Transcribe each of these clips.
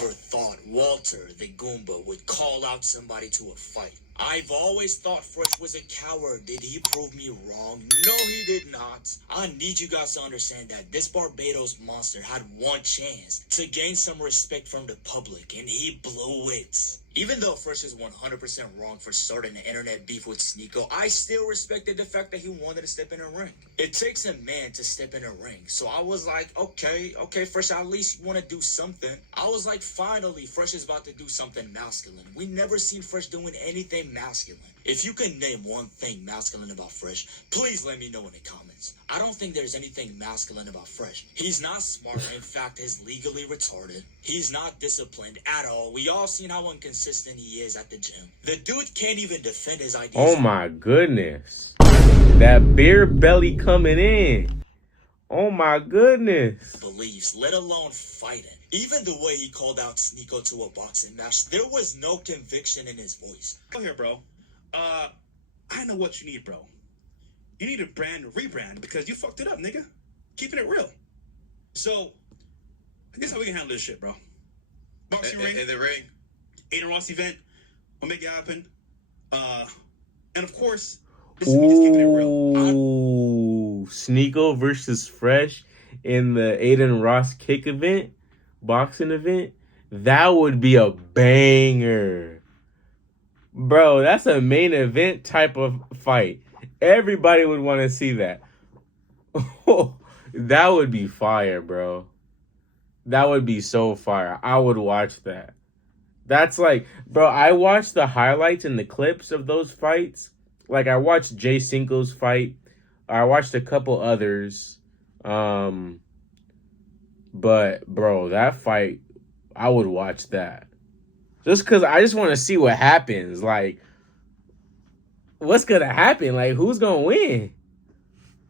never thought Walter the Goomba would call out somebody to a fight. I've always thought Fresh was a coward. Did he prove me wrong? No, he did not. I need you guys to understand that this Barbados monster had one chance to gain some respect from the public, and he blew it. Even though Fresh is 100% wrong for starting an internet beef with Sneako, I still respected the fact that he wanted to step in a ring. It takes a man to step in a ring. So I was like, okay, Fresh, at least you want to do something. I was like, finally, Fresh is about to do something masculine. We never seen Fresh doing anything masculine. If you can name one thing masculine about Fresh, please let me know in the comments. I don't think there's anything masculine about Fresh. He's not smart. In fact, he's legally retarded. He's not disciplined at all. We all seen how inconsistent he is at the gym. The dude can't even defend his ideas. Oh my goodness. That beer belly coming in. Oh my goodness. Believes, let alone fighting. Even the way he called out Sneako to a boxing match, there was no conviction in his voice. Go here, bro. I know what you need, bro. You need a rebrand, because you fucked it up, nigga. Keeping it real. So, this is how we can handle this shit, bro. Boxing ring. In the ring. Aiden Ross event. We'll make it happen. And of course, this is me just keeping it real. Ooh, Sneako versus Fresh in the Aiden Ross kick event, boxing event. That would be a banger. Bro, that's a main event type of fight. Everybody would want to see that. That would be fire, bro. That would be so fire. I would watch that. That's like, bro, I watched the highlights and the clips of those fights. Like, I watched Jay Cinco's fight. I watched a couple others. But, bro, that fight, I would watch that. Just because I just want to see what happens. Like, what's going to happen? Like, who's going to win?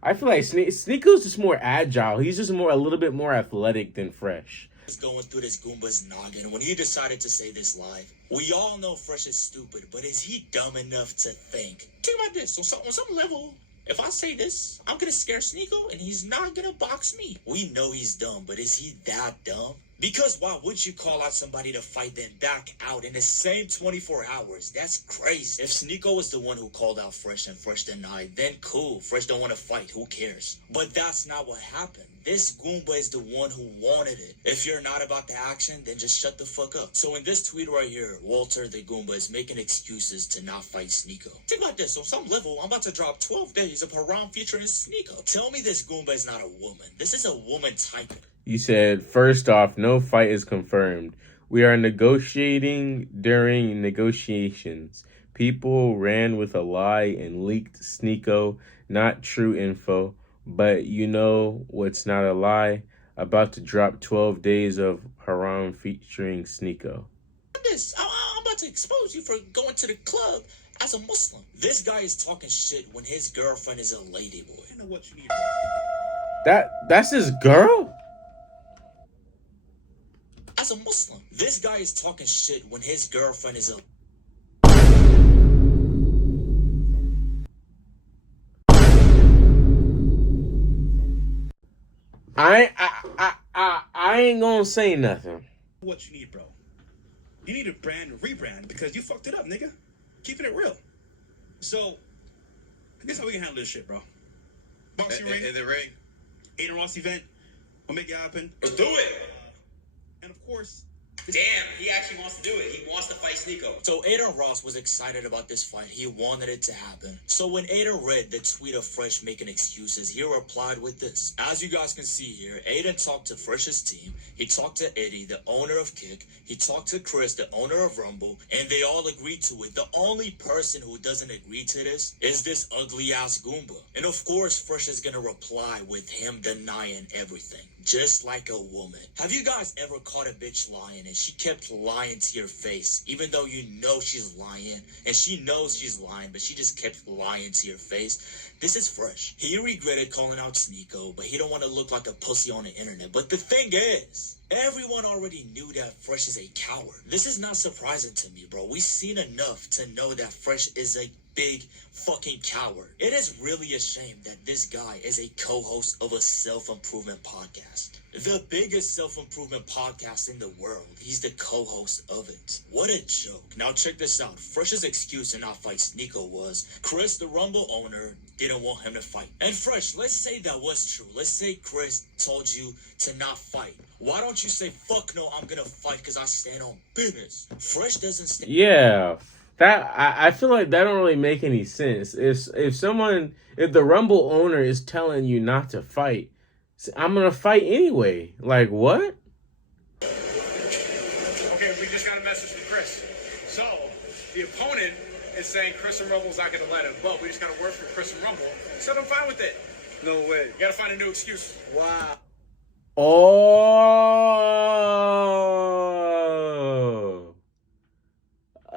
I feel like Sneako's just more agile. He's just a little bit more athletic than Fresh. Going through this Goomba's noggin when he decided to say this live. We all know Fresh is stupid, but is he dumb enough to think? Think about this. On some level, if I say this, I'm going to scare Sneako and he's not going to box me. We know he's dumb, but is he that dumb? Because why would you call out somebody to fight then back out in the same 24 hours? That's crazy. If Sneako was the one who called out Fresh and Fresh denied, then cool. Fresh don't want to fight. Who cares? But that's not what happened. This Goomba is the one who wanted it. If you're not about the action, then just shut the fuck up. So in this tweet right here, Walter the Goomba is making excuses to not fight Sneako. Think about this. On some level, I'm about to drop 12 days of Haram featuring Sneako. Tell me this Goomba is not a woman. This is a woman typing. You said, first off, no fight is confirmed. We are negotiating during negotiations. People ran with a lie and leaked Sneako, not true info. But you know what's not a lie? About to drop 12 days of Haram featuring Sneako. I'm about to expose you for going to the club as a Muslim. This guy is talking shit when his girlfriend is a ladyboy. I know what you need, bro. That's his girl? As a Muslim, this guy is talking shit when his girlfriend is a... I ain't gonna say nothing. What you need, bro. You need a rebrand, because you fucked it up, nigga. Keeping it real. So, this is how we can handle this shit, bro. Boxing ring. In the ring. Aiden Ross event. We'll make it happen. Let's do it. And of course... Damn, he actually wants to do it. He wants to fight Sneako. So Aiden Ross was excited about this fight. He wanted it to happen. So when Aiden read the tweet of Fresh making excuses, he replied with this. As you guys can see here, Aiden talked to Fresh's team. He talked to Eddie, the owner of Kick. He talked to Chris, the owner of Rumble. And they all agreed to it. The only person who doesn't agree to this is this ugly-ass Goomba. And of course, Fresh is gonna reply with him denying everything. Just like a woman. Have you guys ever caught a bitch lying and she kept lying to your face, even though you know she's lying, and she knows she's lying, but she just kept lying to your face? This is Fresh. He regretted calling out Sneako, but he don't want to look like a pussy on the internet. But the thing is, everyone already knew that Fresh is a coward. This is not surprising to me, bro. We've seen enough to know that Fresh is a big fucking coward. It is really a shame that this guy is a co-host of a self-improvement podcast. The biggest self-improvement podcast in the world. He's the co-host of it. What a joke. Now check this out. Fresh's excuse to not fight Sneako was Chris, the Rumble owner, didn't want him to fight. And Fresh, let's say that was true. Let's say Chris told you to not fight. Why don't you say, fuck no, I'm gonna fight because I stand on business? Fresh doesn't stand. Yeah, that I feel like that don't really make any sense. If the Rumble owner is telling you not to fight, I'm gonna fight anyway. Like what? Okay, we just got a message from Chris. So the opponent is saying Chris and Rumble's not gonna let him, but we just gotta work for Chris and Rumble. So I'm fine with it. No way. You gotta find a new excuse. Wow.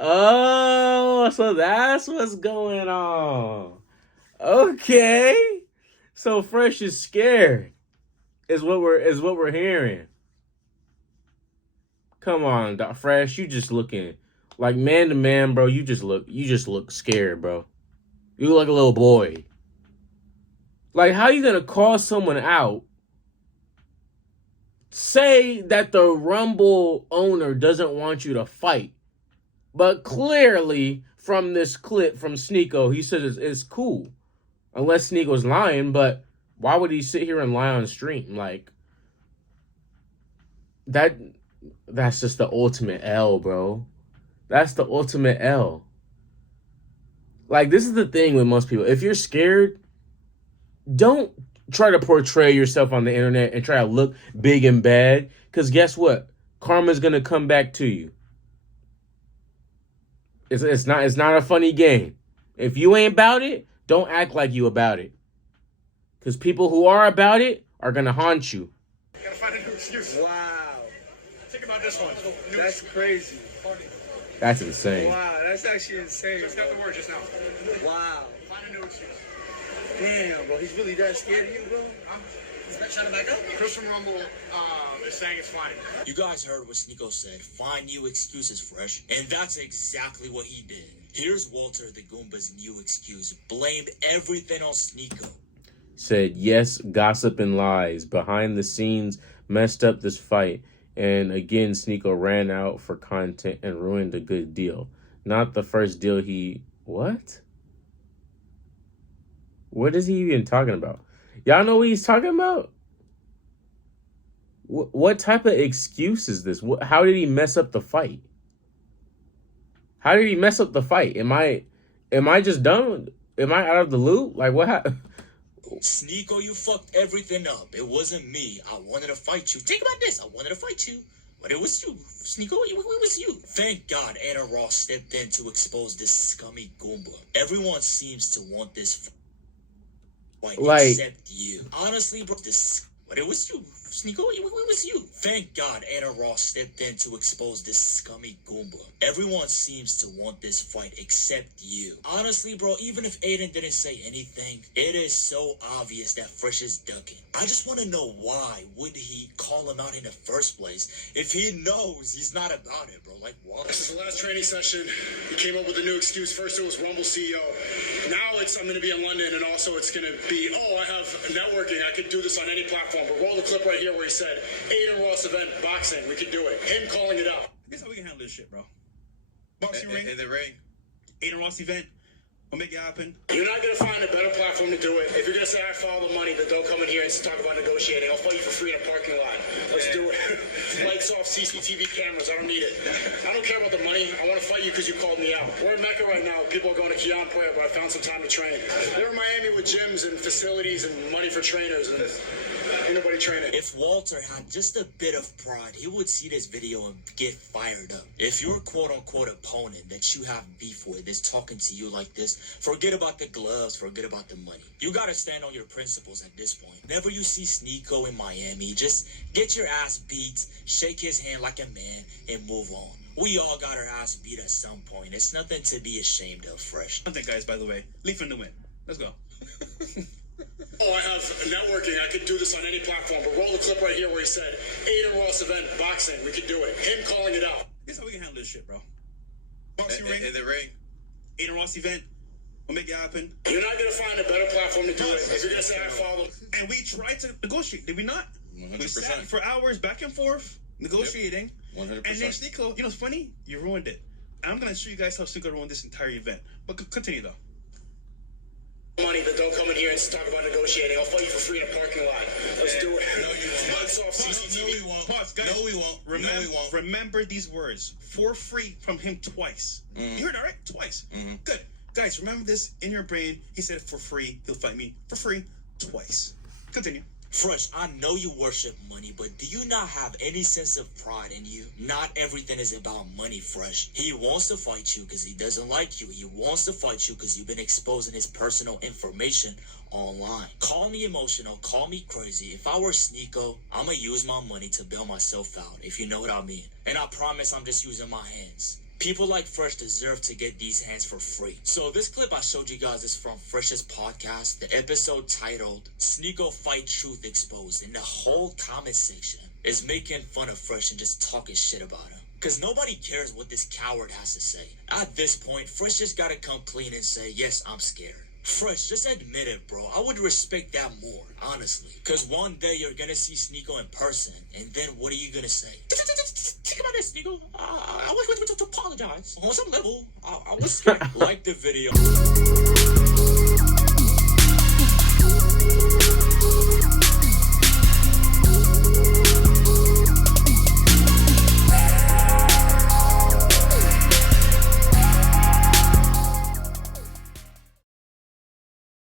Oh, so that's what's going on. Okay, so Fresh is scared. Is what we're hearing. Come on, Doc Fresh, you just looking like man to man, bro. You just look scared, bro. You look like a little boy. Like, how you gonna call someone out? Say that the Rumble owner doesn't want you to fight, but clearly from this clip from Sneako, he says it's cool, unless Sneako's lying. But why would he sit here and lie on stream? Like that's just the ultimate L, bro. That's the ultimate L. Like, this is the thing with most people. If you're scared, don't try to portray yourself on the internet and try to look big and bad. Because guess what? Karma's going to come back to you. It's not a funny game. If you ain't about it, don't act like you about it. Because people who are about it are going to haunt you. You gotta find a new excuse. Wow. Think about this one. That's crazy. That's insane. Wow, that's actually insane. Just got the word just now. Wow. Find a new excuse. Damn, bro. He's really that scared of you, bro? He's not trying to back up. Chris from Rumble is saying it's fine. You guys heard what Sneako said. Find new excuses, Fresh. And that's exactly what he did. Here's Walter the Goomba's new excuse. Blamed everything on Sneako. Said, yes, gossip and lies. Behind the scenes, messed up this fight. And again, Sneako ran out for content and ruined a good deal. Not the first deal he... What? What is he even talking about? Y'all know what he's talking about? What type of excuse is this? How did he mess up the fight? How did he mess up the fight? Am I just done? Am I out of the loop? Like, what happened? Sneako, you fucked everything up. It wasn't me. I wanted to fight you. Think about this. I wanted to fight you. But it was you. Sneako, it was you. Thank God Aiden Ross stepped in to expose this scummy Goomba. Everyone seems to want this fight except you. Honestly, bro, but it was you. Sneako, it was you. Thank God Aiden Ross stepped in to expose this scummy Goomba. Everyone seems to want this fight except you. Honestly, bro, even if Aiden didn't say anything, it is so obvious that Fresh is ducking. I just want to know why would he call him out in the first place if he knows he's not about it, bro? Like, what? This is the last training session. He came up with a new excuse. First it was Rumble CEO. Now it's I'm going to be in London, and also it's going to be, I have networking. I could do this on any platform. But roll the clip right here where he said, Aiden Ross event, boxing, we could do it. Him calling it out. Here's how we can handle this shit, bro. Boxing ring. In the ring. Aiden Ross event. We'll make it happen. You're not going to find a better platform to do it. If you're going to say I follow the money, then don't come in here and talk about negotiating. I'll fight you for free in a parking lot. Let's do it. Lights off, CCTV cameras. I don't need it. I don't care about the money. I want to fight you because you called me out. We're in Mecca right now. People are going to Keon Prayer, but I found some time to train. They're in Miami with gyms and facilities and money for trainers, and ain't nobody training. If Walter had just a bit of pride, he would see this video and get fired up. If your quote-unquote opponent that you have beef with is talking to you like this, forget about the gloves, forget about the money. You gotta stand on your principles at this point. Whenever you see Sneako in Miami, just get your ass beat, shake his hand like a man, and move on. We all got our ass beat at some point. It's nothing to be ashamed of, Fresh. One thing, guys, by the way. Leave from the win. Let's go. I have networking. I could do this on any platform. But roll the clip right here where he said, Aiden Ross event, boxing, we could do it. Him calling it out. Here's how we can handle this shit, bro. Boxing ring. In the ring. Aiden Ross event. We'll make it happen. You're not going to find a better platform to do it. If you're going to say I follow. And we tried to negotiate, did we not? We sat 100%. for hours back and forth negotiating. 100%. And then Sneako, you know what's funny? You ruined it. I'm gonna show you guys how Sneako ruined this entire event. But continue though. Money, but don't come in here and talk about negotiating. I'll fight you for free in a parking lot. Let's do it. No, you won't. Lights off, CCTV. No, we won't. Pause, guys. No, we won't. Remember, No, we won't. remember these words. For free from him twice. You heard that right? Twice. Good. Guys, remember this in your brain. He said for free, he'll fight me for free twice. Continue. Fresh, I know you worship money, but do you not have any sense of pride in you? Not everything is about money, Fresh. He wants to fight you because he doesn't like you. He wants to fight you because you've been exposing his personal information online. Call me emotional, call me crazy. If I were Sneako, I'ma use my money to bail myself out, if you know what I mean. And I promise I'm just using my hands. People like Fresh deserve to get these hands for free. So this clip I showed you guys is from Fresh's podcast, the episode titled Sneako Fight Truth Exposed, and the whole comment section is making fun of Fresh and just talking shit about him. Cause nobody cares what this coward has to say. At this point, Fresh just gotta come clean and say, yes, I'm scared. Fresh, just admit it, bro. I would respect that more, honestly. Cause one day you're gonna see Sneako in person, and then what are you gonna say? Think about this, Sneako. I was going to apologize. On some level, I was scared. Like the video.